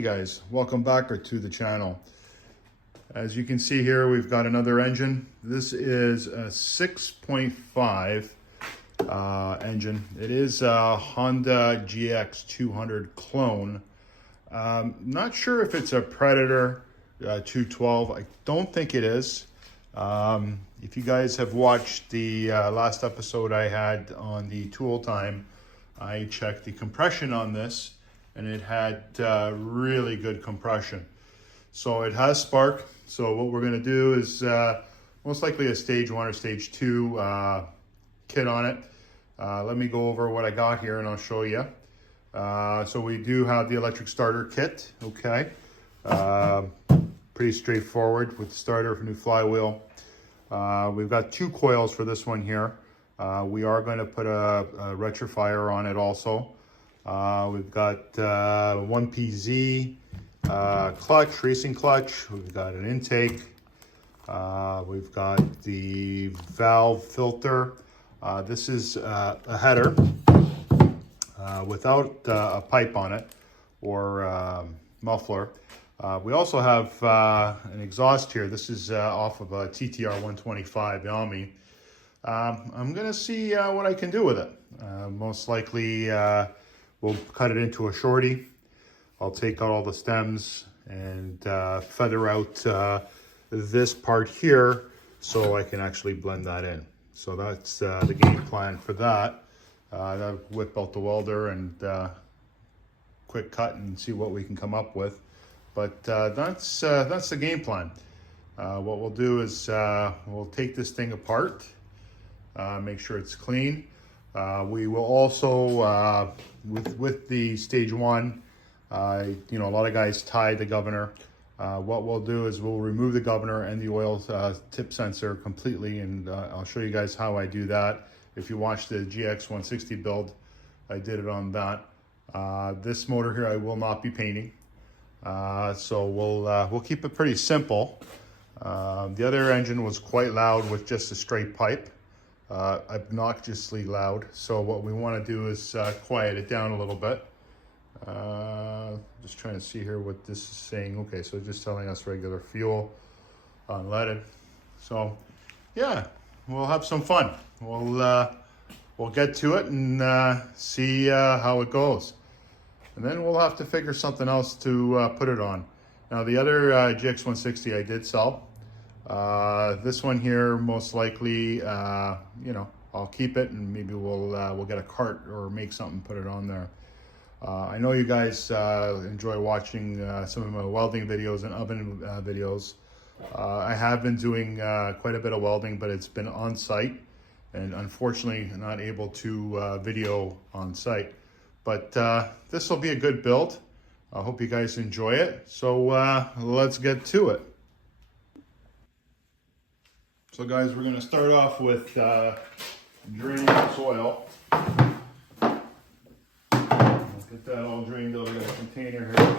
Hey guys, welcome back to the channel. As you can see here, we've got another engine. This is a 6.5 engine. It is a Honda GX 200 clone. Not sure if it's a Predator 212. I don't think it is. If you guys have watched the last episode I had on the tool time, I checked the compression on this and it had really good compression. So it has spark. So what we're going to do is most likely a stage 1 or stage 2 kit on it. Let me go over what I got here and I'll show you. So we do have the electric starter kit, okay. Pretty straightforward with the starter for new flywheel. We've got 2 coils for this one here. We are going to put a rectifier on it also. We've got 1PZ clutch, racing clutch. We've got an intake. We've got the valve filter. This is a header without a pipe on it or muffler. We also have an exhaust here. This is off of a TTR 125 Yami. I'm gonna see what I can do with it. Most likely we'll cut it into a shorty. I'll take out all the stems and feather out this part here so I can actually blend that in. So that's the game plan for that. I'll whip out the welder and quick cut and see what we can come up with. But that's the game plan. What we'll do is we'll take this thing apart, make sure it's clean. We will also, with the stage 1, you know, a lot of guys tie the governor. What we'll do is we'll remove the governor and the oil tip sensor completely, and I'll show you guys how I do that. If you watch the GX 160 build, I did it on that. This motor here I will not be painting, so we'll keep it pretty simple. The other engine was quite loud with just a straight pipe. Obnoxiously loud. So what we want to do is quiet it down a little bit. Just trying to see here what this is saying. Okay, so just telling us regular fuel, unleaded. So yeah, we'll have some fun. We'll get to it and see how it goes. And then we'll have to figure something else to put it on. Now the other GX 160 I did sell. This one here, most likely, you know, I'll keep it and maybe we'll get a cart or make something, put it on there. I know you guys enjoy watching some of my welding videos and oven videos. I have been doing quite a bit of welding, but it's been on site and unfortunately not able to video on site. But this will be a good build. I hope you guys enjoy it. So let's get to it. So guys, we're going to start off with draining the soil. Get that all drained out. I got a container here.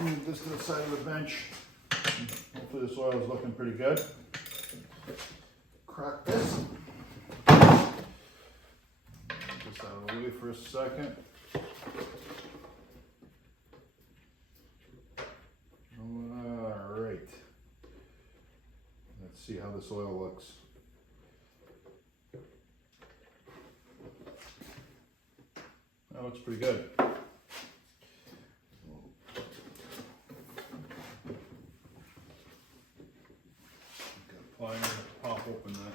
Move this to the side of the bench. Hopefully the soil is looking pretty good. Crack this. Put this out of the way for a second. All right. Let's see how the soil looks. That looks pretty good. Got a plier to pop open that.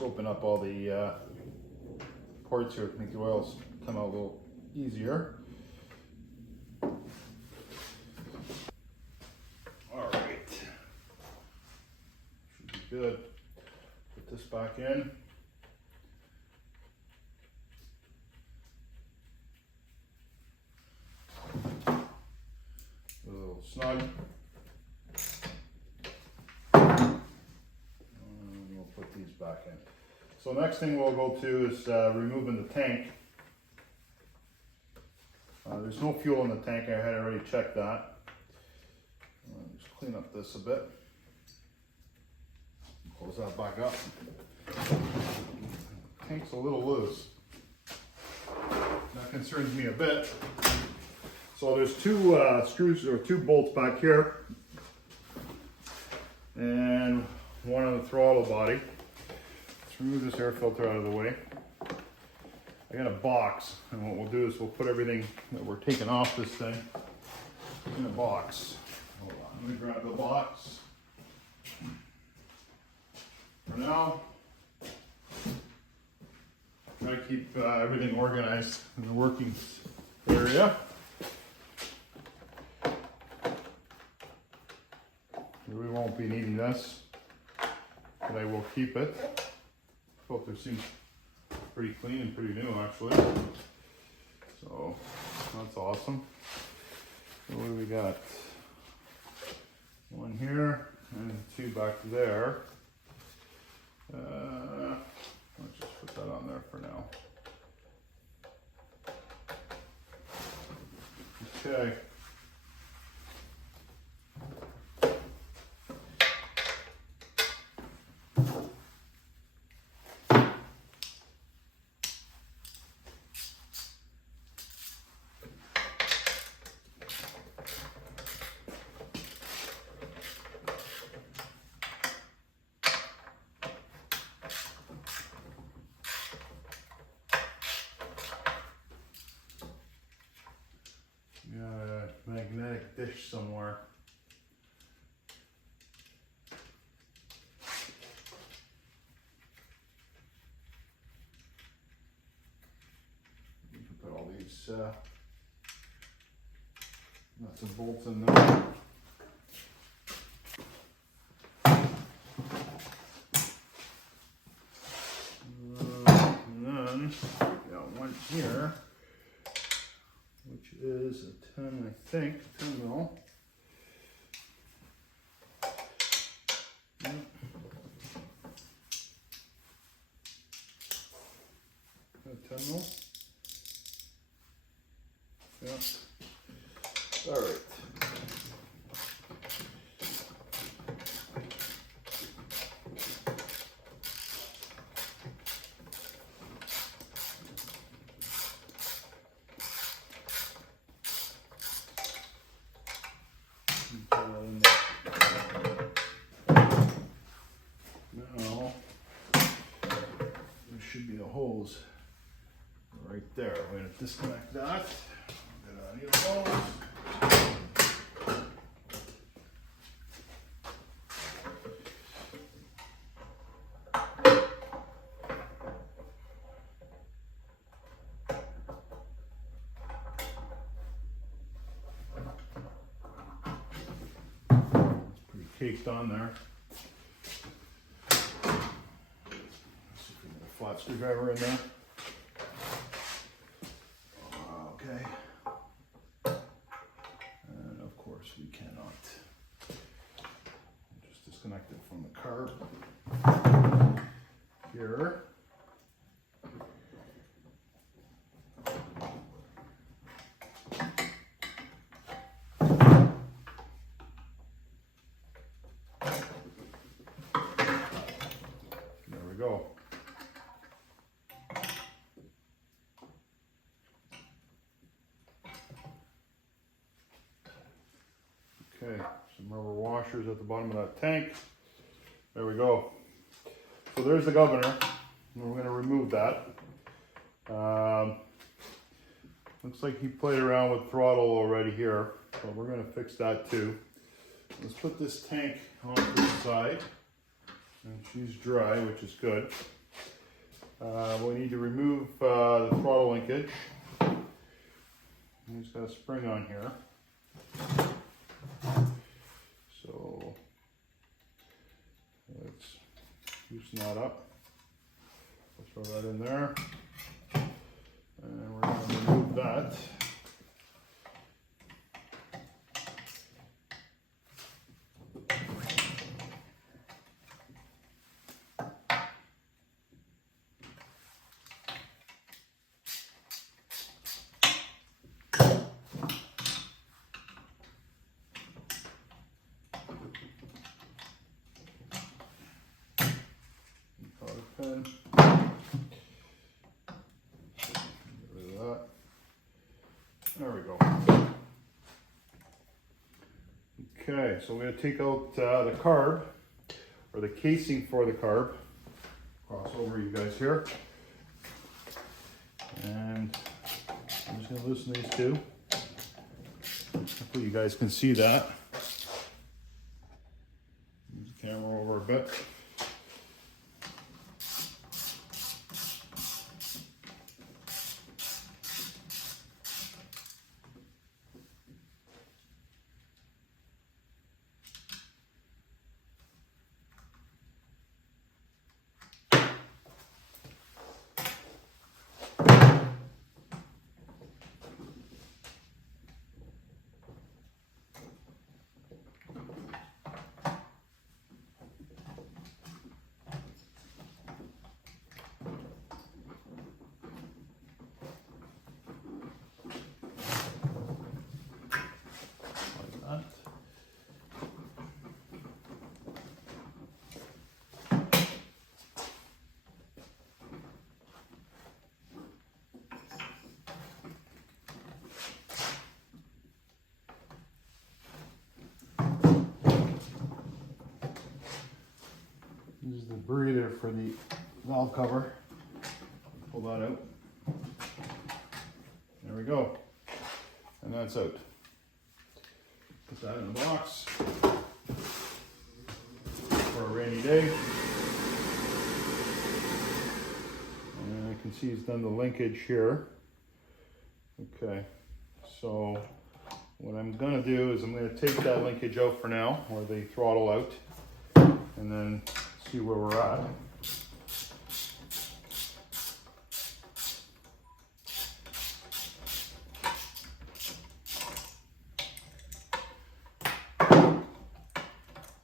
Open up all the ports here to make the oils come out a little easier. All right, should be good. Put this back in. snug. And we'll put these back in. So next thing we'll go to is removing the tank. There's no fuel in the tank. I had already checked that. Just clean up this a bit. Close that back up. Tank's a little loose. That concerns me a bit. So there's two screws or two bolts back here, and one on the throttle body. Let's remove this air filter out of the way. I got a box, and what we'll do is we'll put everything that we're taking off this thing in a box. Hold on, let me grab the box. For now, try to keep everything organized in the working area. We won't be needing this, but I will keep it. Filter seems pretty clean and pretty new, actually. So that's awesome. So what do we got? One here and two back there. Let's just put that on there for now. Okay. Got a magnetic dish somewhere. You can put all these nuts and bolts in there. And then we got one here, which is a 10, I think, 10 mil. Yep. A 10 mil. Yep. All right. Now, there should be a hose right there. We're going to disconnect that. I'm going to need a hose. Caked on there. Let's see if we can get a flat screwdriver in there. Okay. And of course we cannot. Just disconnect it from the carb here. Go. Okay, some rubber washers at the bottom of that tank. There we go. So there's the governor. We're going to remove that. Looks like he played around with throttle already here, but we're going to fix that too. Let's put this tank on the side. And she's dry, which is good. We need to remove the throttle linkage. He's got a spring on here. So let's loosen that up. We'll throw that in there. And we're going to remove that. There we go. Okay, so we're going to take out the carb, or the casing for the carb. Cross over you guys here. And I'm just going to loosen these two. Hopefully you guys can see that. Move the camera over a bit. This is the breather for the valve cover. Pull that out. There we go. And that's out. Put that in the box for a rainy day. And I can see he's done the linkage here. Okay, so what I'm gonna do is I'm gonna take that linkage out for now, or the throttle out, and then see where we're at.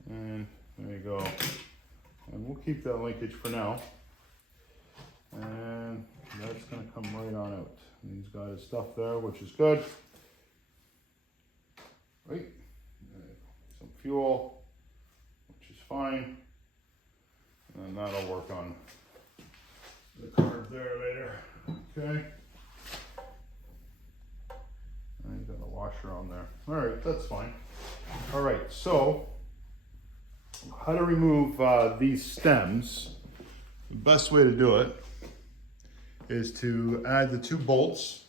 And there you go. And we'll keep that linkage for now. And that's gonna come right on out. And he's got his stuff there, which is good. Right, some fuel, which is fine. And that'll work on the carb there later. Okay. And you got a washer on there. All right, that's fine. All right, so how to remove these stems? The best way to do it is to add the 2 bolts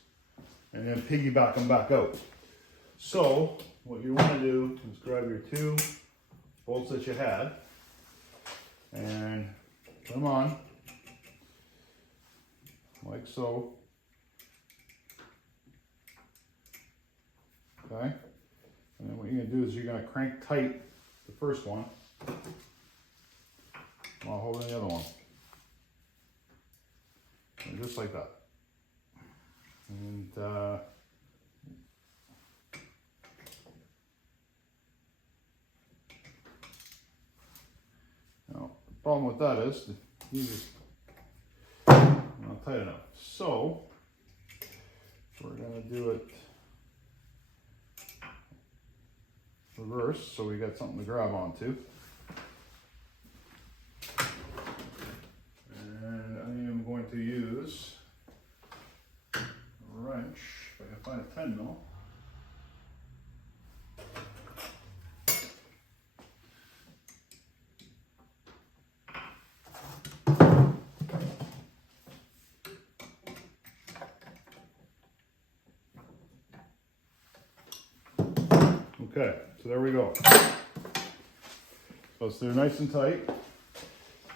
and then piggyback them back out. So what you want to do is grab your 2 bolts that you had and put them on, like so. Okay, and then what you're going to do is you're going to crank tight the first one while holding the other one. And just like that. And now, the problem with that is you just not tight enough. So we're going to do it reverse, so we got something to grab onto. And I am going to use a wrench, if I can find a 10 mil. Okay, so there we go. So they're nice and tight.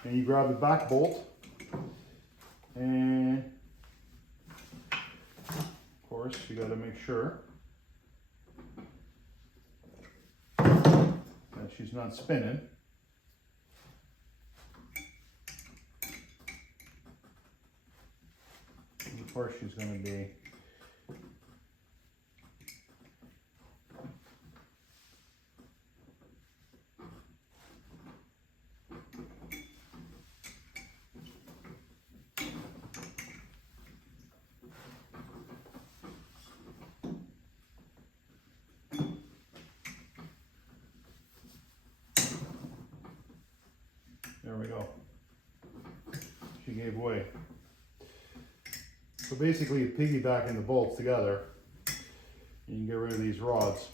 And you grab the back bolt, and of course you got to make sure that she's not spinning. And of course she's going to be there we go. She gave way. So basically, you piggybacking the bolts together, you can get rid of these rods.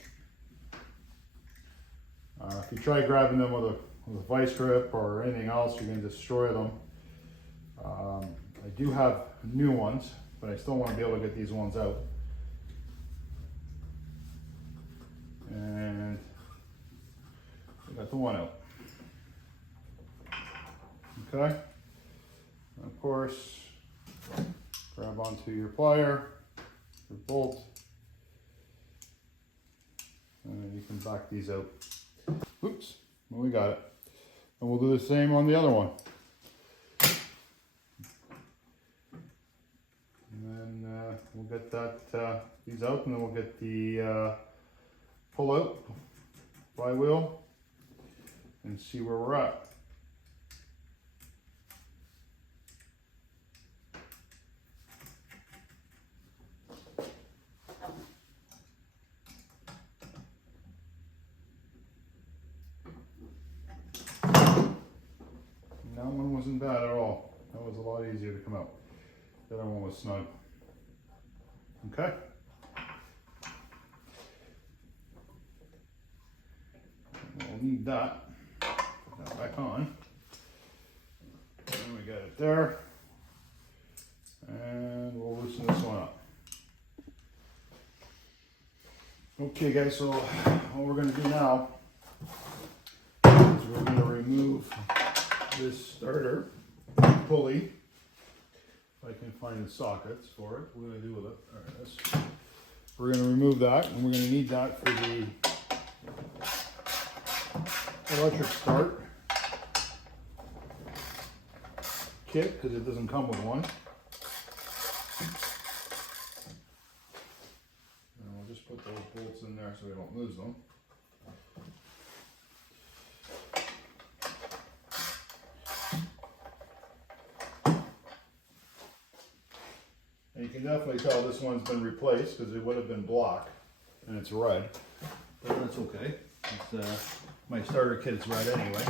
If you try grabbing them with a vice grip or anything else, you're going to destroy them. I do have new ones, but I still want to be able to get these ones out. And I got the one out. Okay. And of course, grab onto your plier, your bolt, and then you can back these out. Oops, well, we got it. And we'll do the same on the other one. And then we'll get these out, and then we'll get the pull out flywheel and see where we're at. That one wasn't bad at all. That was a lot easier to come out. The other one was snug. Okay. We'll need that. Put that back on. And we got it there. And we'll loosen this one up. Okay guys, so what we're going to do now is we're going to remove this starter pulley. If I can find the sockets for it, we're going to do with it. All right, we're going to remove that, and we're going to need that for the electric start kit, because it doesn't come with one. And we'll just put those bolts in there so we don't lose them. And you can definitely tell this one's been replaced because it would have been black and it's red, but that's okay. It's, my starter kit is red anyway.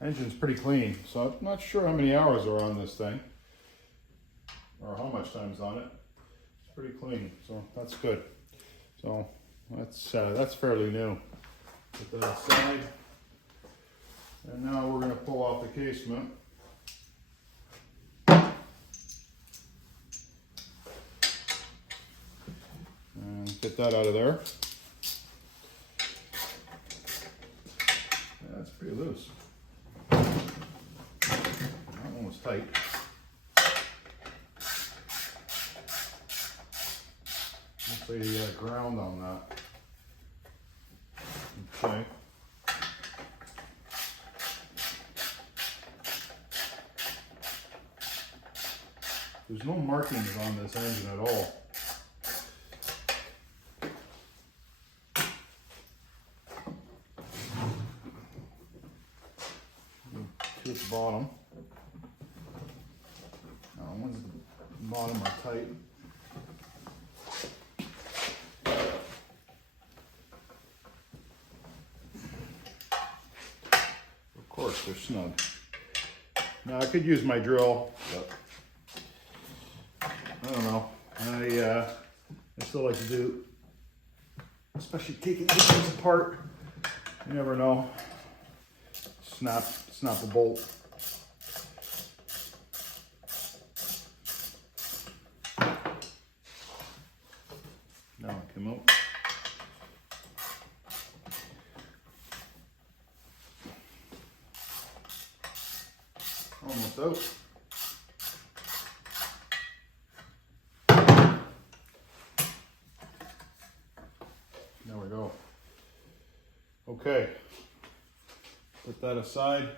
Engine's pretty clean, so I'm not sure how many hours are on this thing or how much time's on it. It's pretty clean, so that's good. So that's fairly new. Put that aside, and now we're going to pull off the casement. And get that out of there. Yeah, that's pretty loose. That one was tight. Looks like you got ground on that. Okay. There's no markings on this engine at all. Two at the bottom. One's at the bottom are tight. Of course, they're snug. Now I could use my drill, but I don't know. I still like to do, especially taking these things apart. You never know. Snap a bolt. Now it came out. Almost out. There we go. Okay. Put that aside.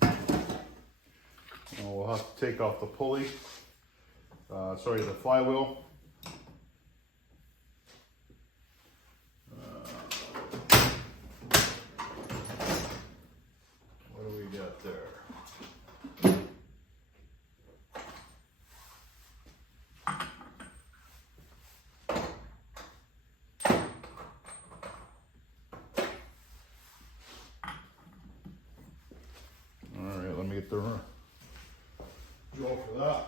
And we'll have to take off the pulley. Sorry, the flywheel. What do we got there? the drill for that.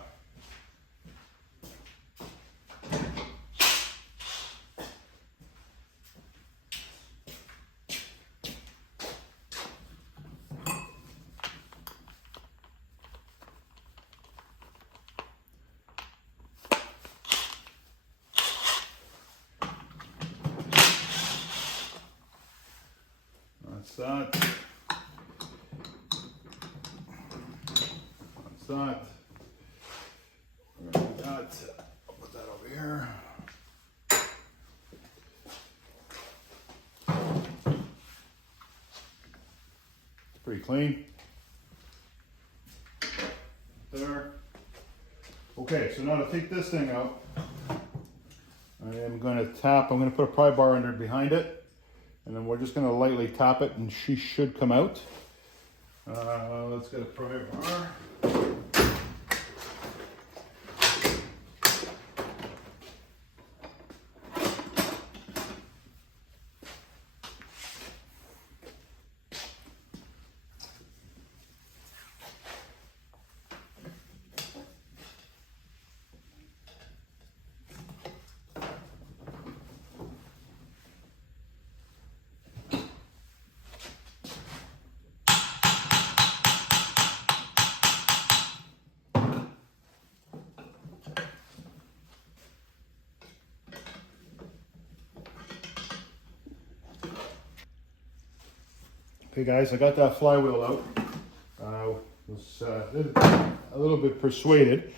That's that. That's that. We're gonna do that. I'll put that over here. It's pretty clean. There. Okay, so now to take this thing out, I am going to tap, I'm going to put a pry bar under behind it, and then we're just going to lightly tap it and she should come out. Let's get a pry bar. Okay guys, I got that flywheel out. Was a little bit persuaded.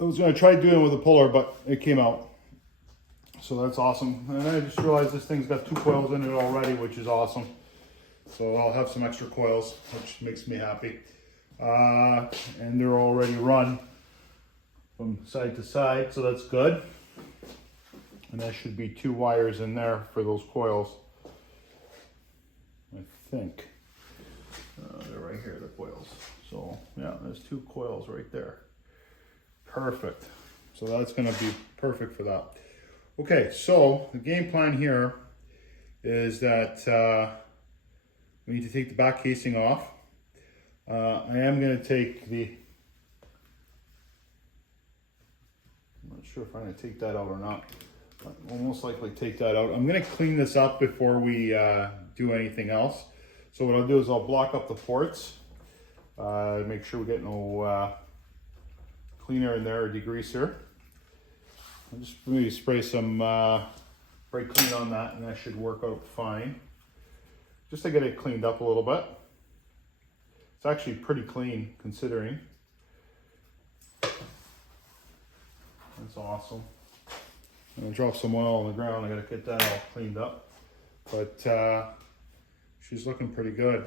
I was going to try doing it with a puller, but it came out. So that's awesome. And I just realized this thing's got 2 coils in it already, which is awesome. So I'll have some extra coils, which makes me happy. And they're already run from side to side, so that's good. And that should be 2 wires in there for those coils. I think. They're right here, the coils. So yeah, there's 2 coils right there. Perfect. So that's going to be perfect for that. Okay, so the game plan here is that we need to take the back casing off. I am going to take the, I'm not sure if I'm going to take that out or not. I'll most likely take that out. I'm going to clean this up before we do anything else. So what I'll do is I'll block up the ports, make sure we get no cleaner in there or degreaser. I'll just maybe spray some brake clean on that, and that should work out fine. Just to get it cleaned up a little bit. It's actually pretty clean considering. That's awesome. I'm gonna drop some oil on the ground. I gotta get that all cleaned up, but she's looking pretty good.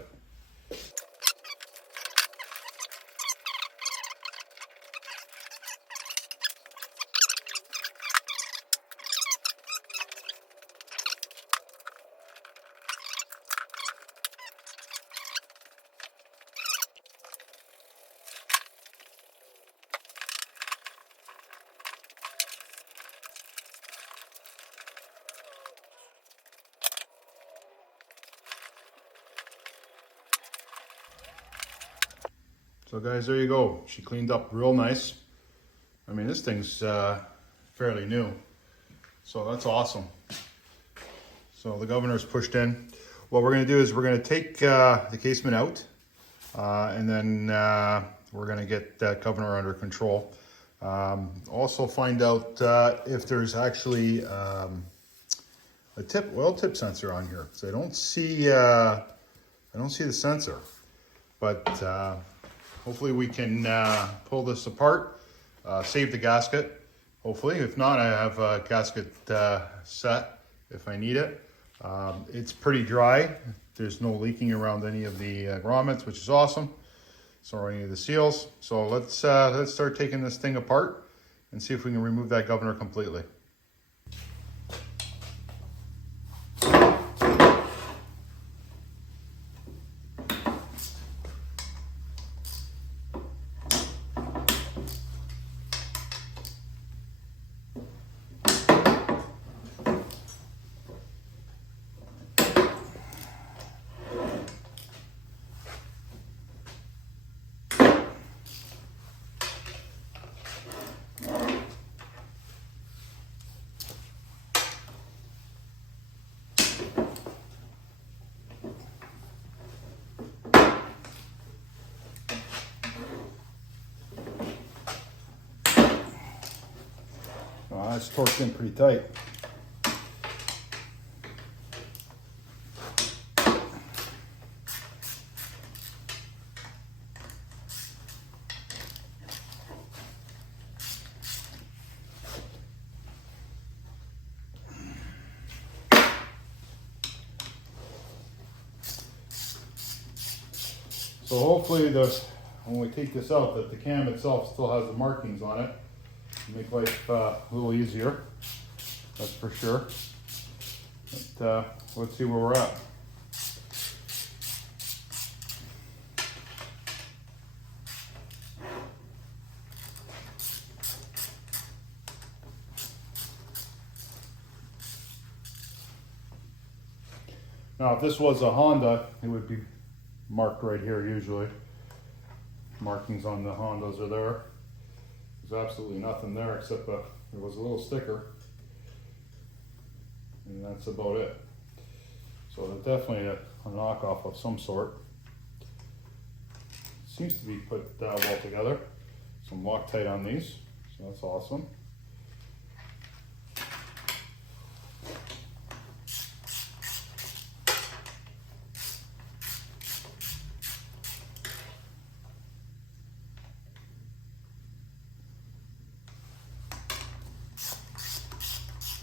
So guys, there you go. She cleaned up real nice. I mean, this thing's fairly new. So that's awesome. So the governor's pushed in. What we're gonna do is we're gonna take the casement out and then we're gonna get that governor under control. Also find out if there's actually a oil tip sensor on here. So I don't see the sensor, but hopefully we can pull this apart, save the gasket, hopefully. If not, I have a gasket set if I need it. It's pretty dry. There's no leaking around any of the grommets, which is awesome. So or any of the seals. So let's start taking this thing apart and see if we can remove that governor completely. Oh, that's torqued in pretty tight. So hopefully when we take this out, that the cam itself still has the markings on it. Make life a little easier, that's for sure. But let's see where we're at. Now, if this was a Honda, it would be marked right here usually. Markings on the Hondas are there. There's absolutely nothing there except there was a little sticker. And that's about it. So they're definitely a knockoff of some sort. Seems to be put well together. Some Loctite on these, so that's awesome.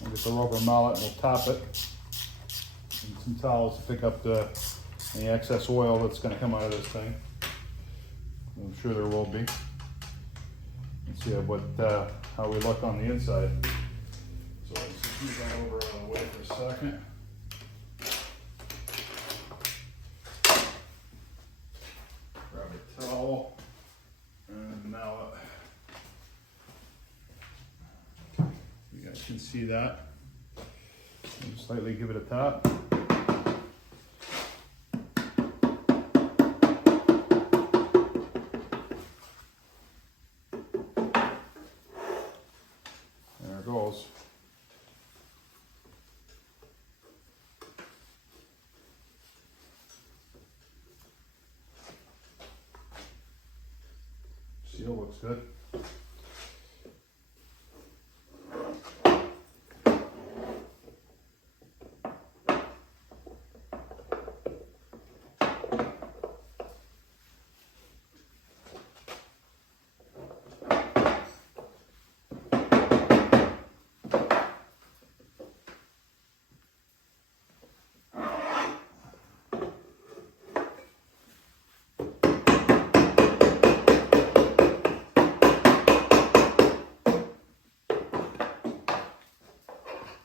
We'll get the rubber mallet and we'll tap it. And some towels to pick up any excess oil that's going to come out of this thing. I'm sure there will be. Let's see how we look on the inside. So let's just move that over out of the way for a second. Grab a towel and a mallet. You guys can see that. And just lightly give it a tap. There it goes. Seal looks good.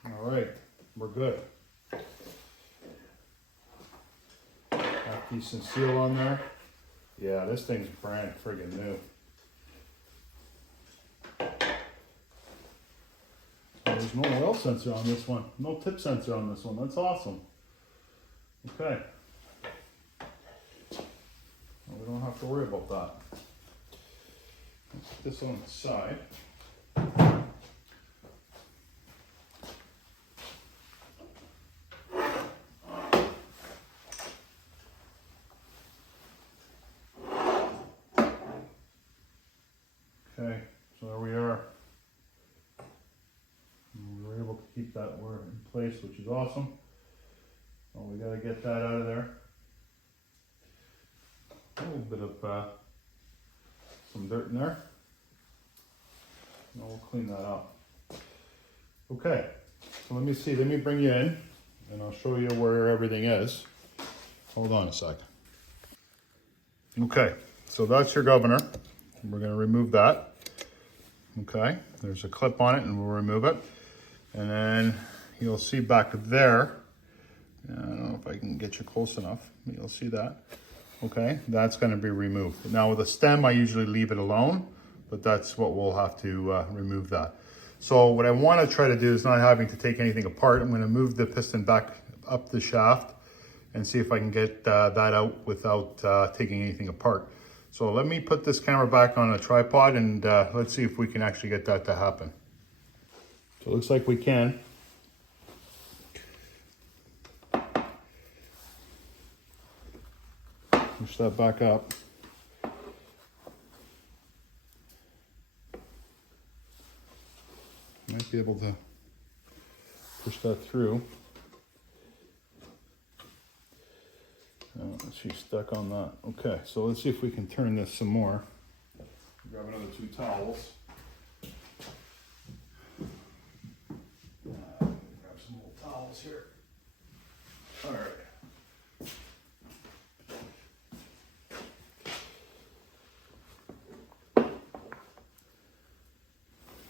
All right, we're good. Half decent seal on there. Yeah, this thing's brand friggin' new. There's no oil sensor on this one. No tip sensor on this one. That's awesome. Okay. Well, we don't have to worry about that. Let's put this on the side. Okay, so there we are. And we were able to keep that in place, which is awesome. Well, we got to get that out of there. A little bit of some dirt in there. And we'll clean that up. Okay, so let me see. Let me bring you in, and I'll show you where everything is. Hold on a second. Okay, so that's your governor. We're going to remove that. Okay, there's a clip on it and we'll remove it. And then you'll see back there, I don't know if I can get you close enough, you'll see that. Okay, that's going to be removed. Now with a stem, I usually leave it alone, but that's what we'll have to remove that. So what I want to try to do is not having to take anything apart. I'm going to move the piston back up the shaft and see if I can get that out without taking anything apart. So let me put this camera back on a tripod and let's see if we can actually get that to happen. So it looks like we can. Push that back up. Nice might be able to push that through. She's stuck on that. Okay, so let's see if we can turn this some more. Grab another 2 towels. Grab some old towels here. All right.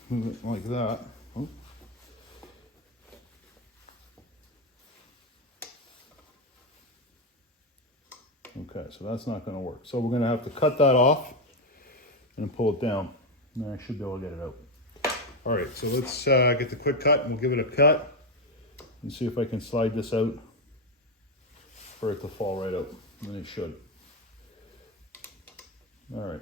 Move it like that. Oh. Okay, so that's not going to work. So we're going to have to cut that off and pull it down. And I should be able to get it out. All right, so let's get the quick cut and we'll give it a cut and see if I can slide this out for it to fall right out. And it should. All right.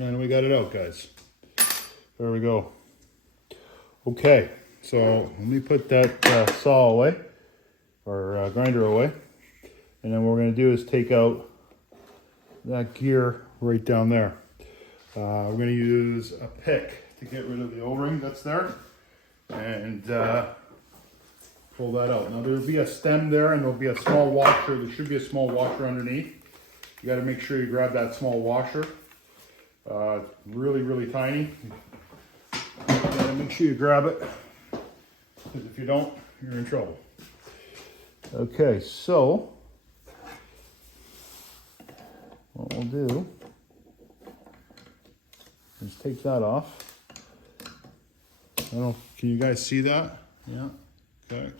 And we got it out, guys. There we go. Okay, so let me put that saw away, or grinder away. And then what we're going to do is take out that gear right down there. We're going to use a pick to get rid of the O-ring that's there. And pull that out. Now there'll be a stem there and there'll be a small washer. There should be a small washer underneath. You got to make sure you grab that small washer. Really, really tiny. You gotta make sure you grab it, because if you don't, you're in trouble. Okay, so what we'll do is take that off. Can you guys see that? Yeah, okay.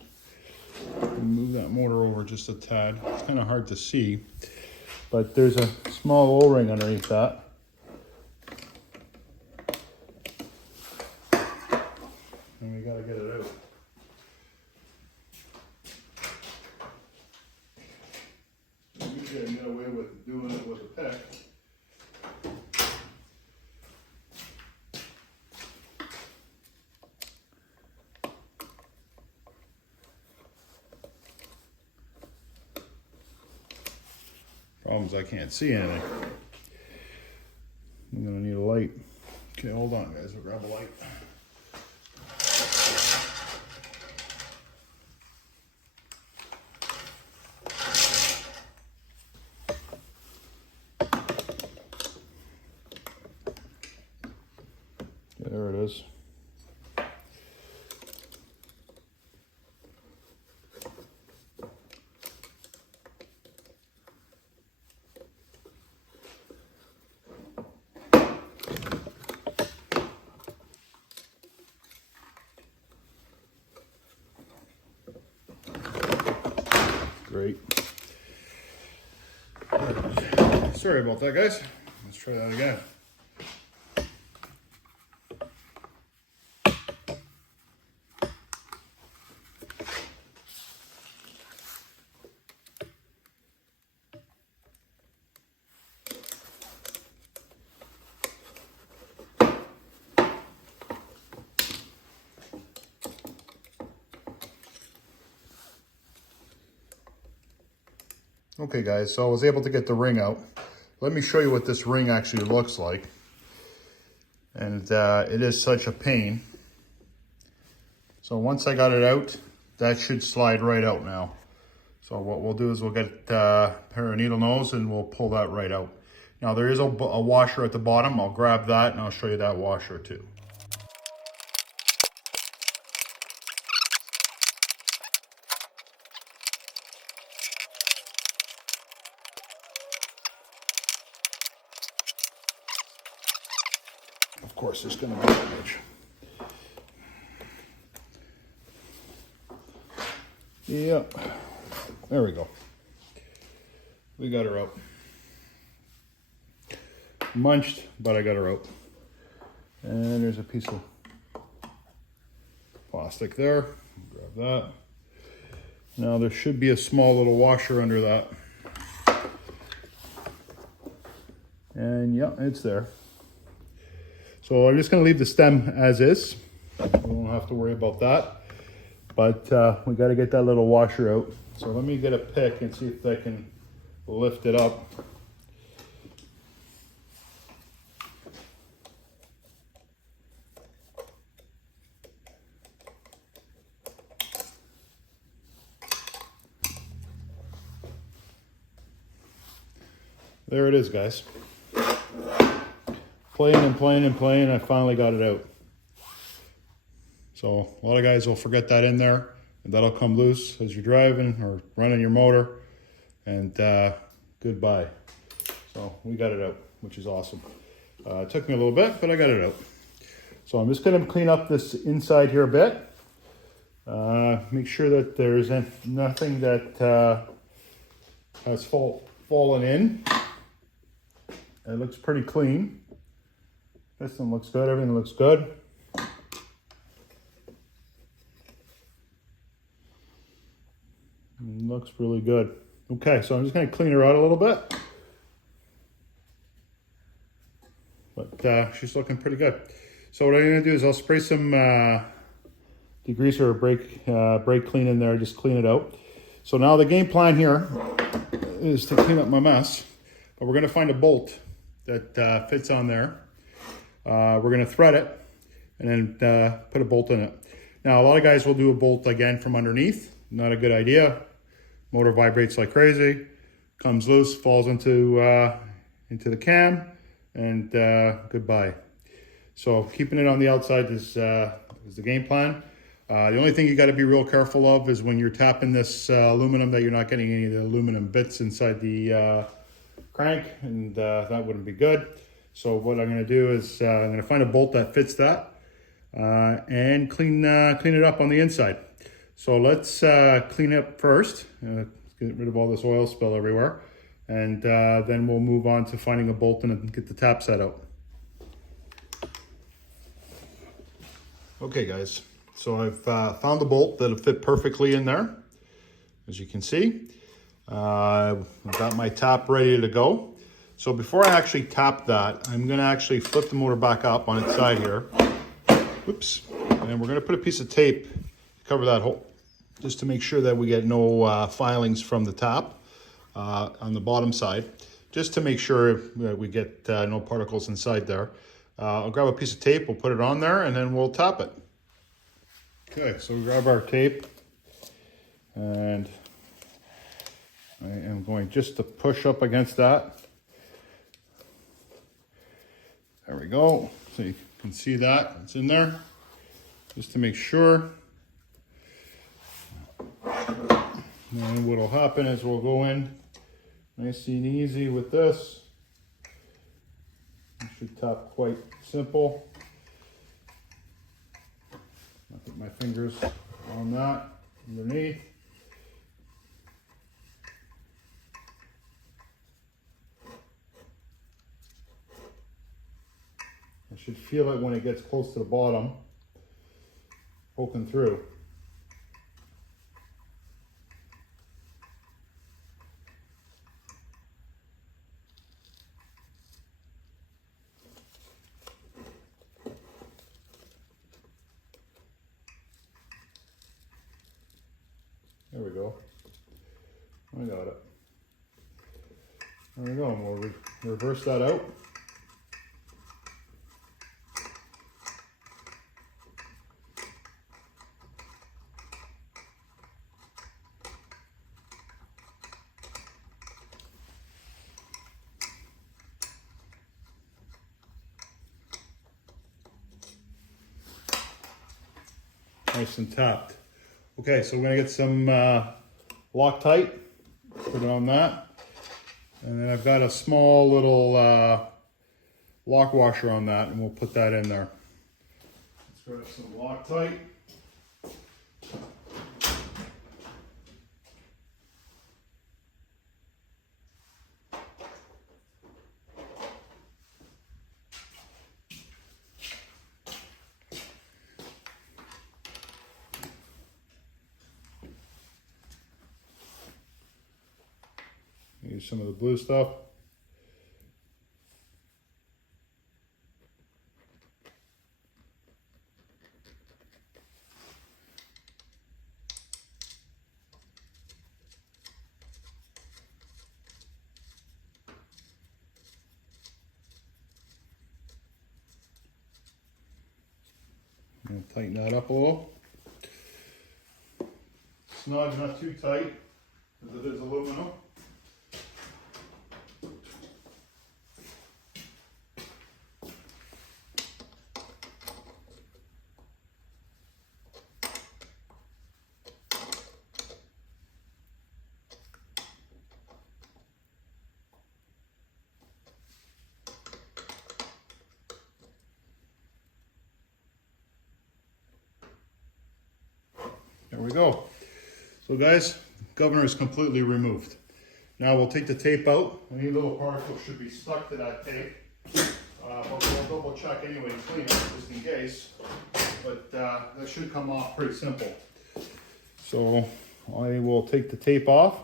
Move that motor over just a tad. It's kind of hard to see, but there's a small O-ring underneath that. And we gotta get it out. Usually I can get away with doing it with a pick. Problem is I can't see anything. I'm gonna need a light. Okay, hold on guys, we'll grab a light. is. Great. Sorry about that, guys. Let's try that again. Okay guys, so I was able to get the ring out. Let me show you what this ring actually looks like. And it is such a pain. So once I got it out, that should slide right out now. So what we'll do is we'll get a pair of needle nose and we'll pull that right out. Now there is a washer at the bottom. I'll grab that and I'll show you that washer too. Of course, there's going to be damage. Yep. There we go. We got her out. Munched, but I got her out. And there's a piece of plastic there. Grab that. Now there should be a small little washer under that. And yeah, it's there. So I'm just going to leave the stem as is. We won't have to worry about that. But we got to get that little washer out. So let me get a pick and see if I can lift it up. There it is, guys. Playing and playing and playing, I finally got it out. So a lot of guys will forget that in there, and that'll come loose as you're driving or running your motor, and goodbye. So we got it out, which is awesome. It took me a little bit, but I got it out. So I'm just going to clean up this inside here a bit. Make sure that there's nothing that has fallen in. It looks pretty clean. Piston looks good, everything looks good. Looks really good. Okay, so I'm just going to clean her out a little bit. But she's looking pretty good. So what I'm going to do is I'll spray some degreaser or brake clean in there, just clean it out. So now the game plan here is to clean up my mess. But we're going to find a bolt that fits on there. We're going to thread it and then put a bolt in it. Now a lot of guys will do a bolt again from underneath. Not a good idea. Motor vibrates like crazy, comes loose, falls into the cam, and goodbye. So keeping it on the outside is the game plan. The only thing you got to be real careful of is when you're tapping this aluminum that you're not getting any of the aluminum bits inside the crank, and that wouldn't be good. So what I'm going to do is I'm going to find a bolt that fits that and clean it up on the inside. So let's clean up first, get rid of all this oil spill everywhere, and then we'll move on to finding a bolt and get the tap set out. Okay guys, so I've found the bolt that'll fit perfectly in there, as you can see. I've got my tap ready to go. So before I actually tap that, I'm going to actually flip the motor back up on its side here. Oops. And we're going to put a piece of tape to cover that hole, just to make sure that we get no filings from the tap on the bottom side, just to make sure that we get no particles inside there. I'll grab a piece of tape, we'll put it on there, and then we'll tap it. Okay, so we grab our tape, and I am going just to push up against that. There we go. So you can see that it's in there, just to make sure. And what'll happen is we'll go in nice and easy with this. It should tap quite simple. I'll put my fingers on that underneath. I should feel it when it gets close to the bottom, poking through. There we go. I got it. There we go. And we'll reverse that out. Nice and tapped. Okay, so we're gonna get some Loctite, put it on that. And then I've got a small little lock washer on that, and we'll put that in there. Let's grab some Loctite. Use some of the blue stuff. And tighten that up a little. Snug, not too tight, because it is aluminum. There we go. So guys, governor is completely removed. Now we'll take the tape out. Any little particles should be stuck to that tape. But we'll double check anyway and clean it just in case. But that should come off pretty simple. So I will take the tape off.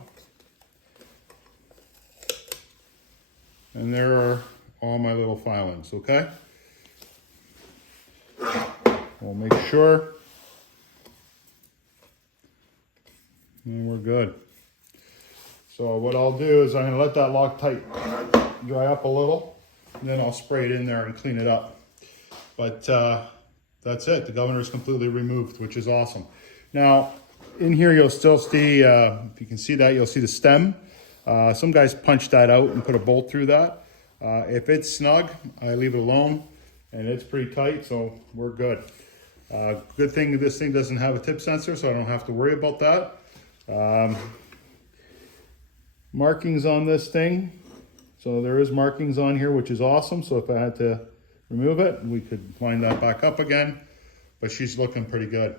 And there are all my little filings, okay? We'll make sure. And we're good. So what I'll do is I'm going to let that Loctite dry up a little, and then I'll spray it in there and clean it up. But that's it. The governor is completely removed, which is awesome. Now, in here you'll still see, if you can see that, you'll see the stem. Some guys punch that out and put a bolt through that. If it's snug, I leave it alone, and it's pretty tight, so we're good. Good thing this thing doesn't have a tip sensor, so I don't have to worry about that. Markings on this thing, so there is markings on here, which is awesome. So if I had to remove it, we could line that back up again, but she's looking pretty good.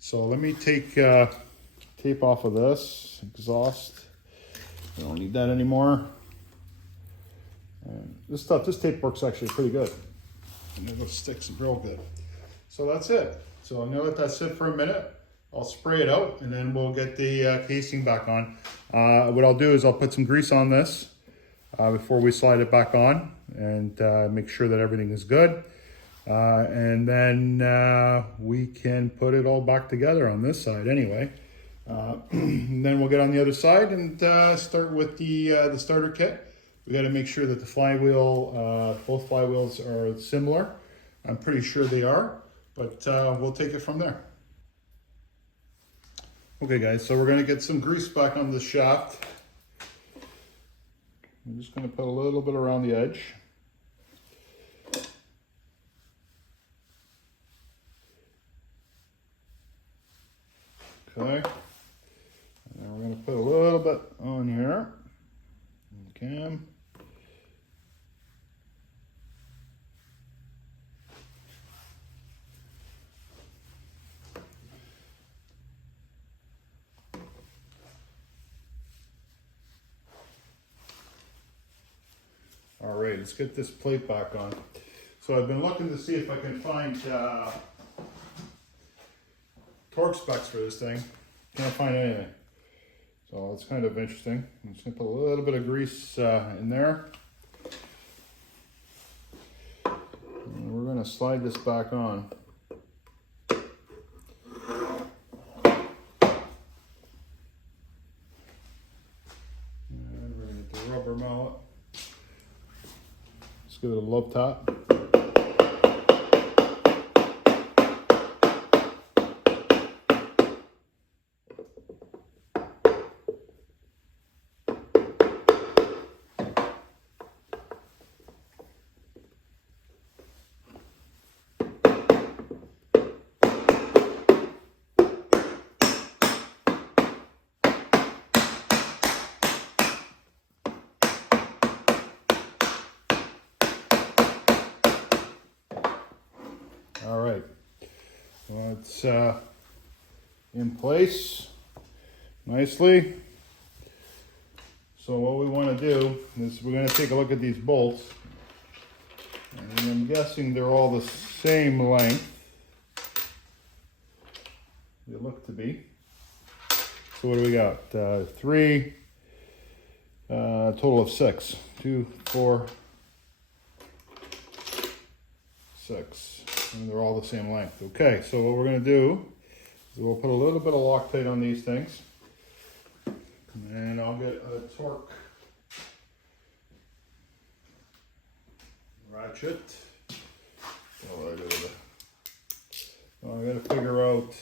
So let me take tape off of this exhaust. I don't need that anymore. And this tape works actually pretty good, and it sticks real good. So that's it. So I'm gonna let that sit for a minute. I'll spray it out, and then we'll get the casing back on. What I'll do is I'll put some grease on this before we slide it back on, and make sure that everything is good. And then we can put it all back together on this side anyway. And then we'll get on the other side and start with the starter kit. We got to make sure that the flywheel, both flywheels are similar. I'm pretty sure they are, but we'll take it from there. Okay guys, so we're going to get some grease back on the shaft. I'm just going to put a little bit around the edge. RPM. All right, let's get this plate back on. So I've been looking to see if I can find torque specs for this thing. Can't find anything. So it's kind of interesting. I'm just gonna put a little bit of grease in there. And we're gonna slide this back on. And we're gonna get the rubber mallet. Let's give it a love tap. All right, well, it's in place nicely. So what we want to do is we're going to take a look at these bolts, and I'm guessing they're all the same length. They look to be. So what do we got? Three, total of 6. 2, 4, 6. And they're all the same length. Okay, so what we're going to do is we'll put a little bit of Loctite on these things. And I'll get a torque ratchet. Oh, I gotta figure out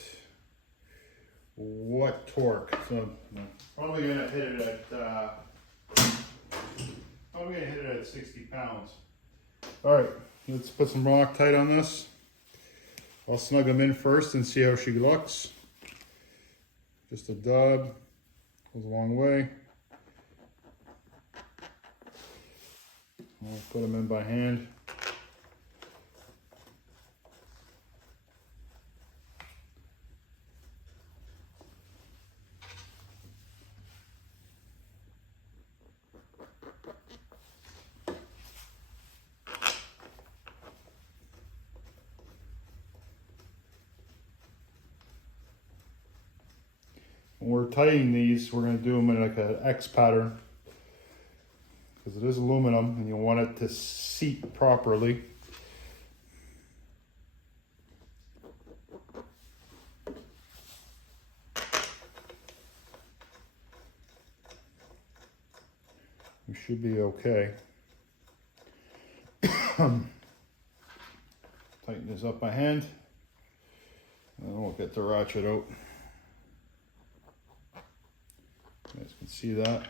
what torque. So I'm probably gonna hit it at 60 pounds. All right, let's put some Loctite on this. I'll snug them in first and see how she looks. Just a dab goes a long way. I'll put them in by hand. When we're tightening these, we're going to do them in like an X pattern because it is aluminum and you want it to seat properly. We should be okay. Tighten this up by hand and we'll get the ratchet out. You guys can see that.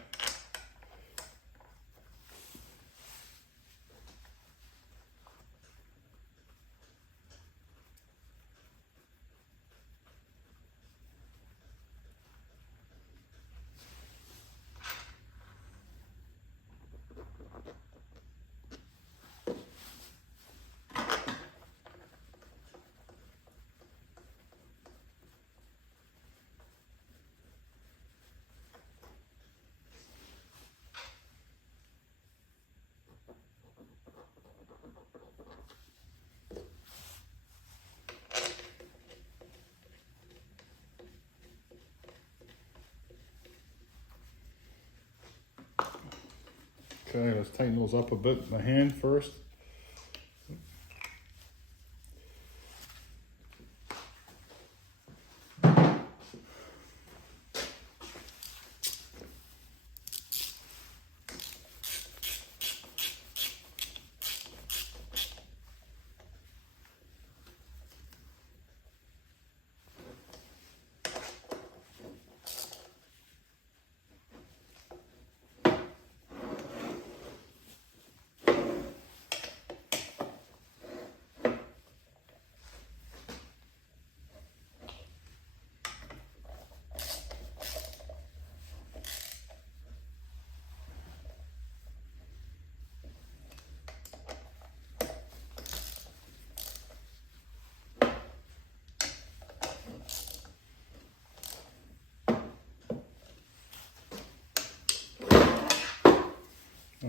Okay, let's tighten those up a bit by hand first.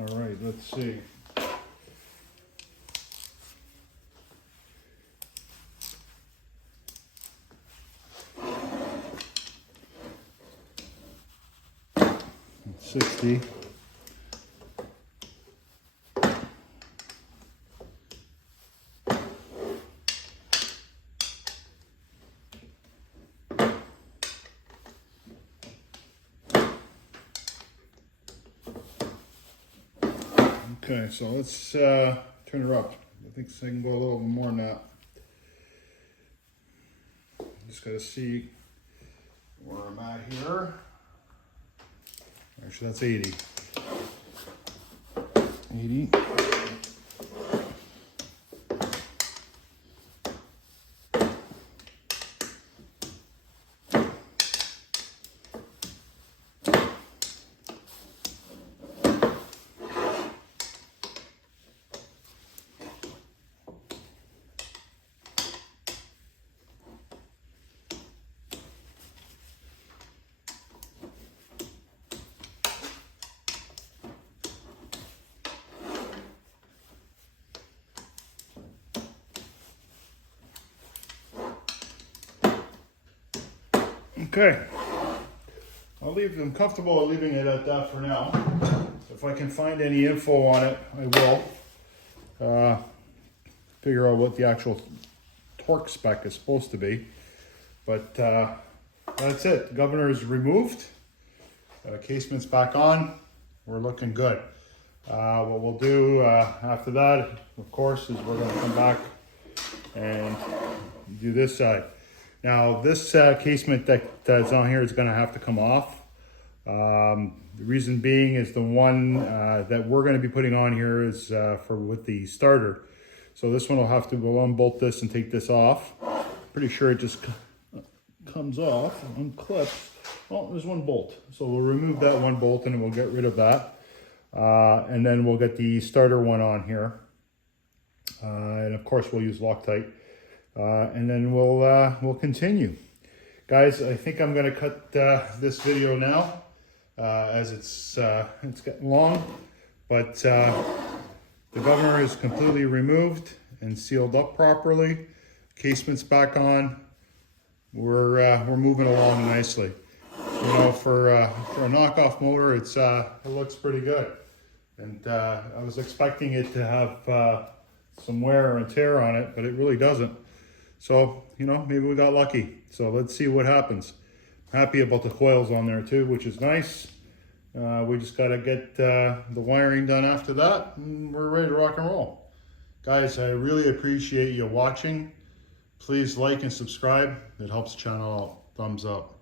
All right, let's see. It's 60. Okay, so let's turn her up. I think I can go a little more than that. Just got to see where I'm at here. Actually, that's 80. 80. Okay, I'm comfortable leaving it at that for now. If I can find any info on it, I will. Figure out what the actual torque spec is supposed to be. But that's it. The governor is removed. Casement's back on. We're looking good. What we'll do after that, of course, is we're going to come back and do this side. Now, this casement that's on here is going to have to come off. The reason being is the one that we're going to be putting on here is with the starter. So this one will have to, we'll unbolt this and take this off. Pretty sure it just comes off, unclips. Oh, there's one bolt. So we'll remove that one bolt and we'll get rid of that. And then we'll get the starter one on here. And of course we'll use Loctite. And then we'll continue. Guys, I think I'm gonna cut this video now as it's getting long, but the governor is completely removed and sealed up properly. Casement's back on. We're moving along nicely. You know, for a knockoff motor, it looks pretty good. And I was expecting it to have some wear and tear on it, but it really doesn't. So, you know, maybe we got lucky. So let's see what happens. Happy about the coils on there too, which is nice. We just got to get the wiring done after that, and we're ready to rock and roll. Guys, I really appreciate you watching. Please like and subscribe. It helps the channel out. Thumbs up.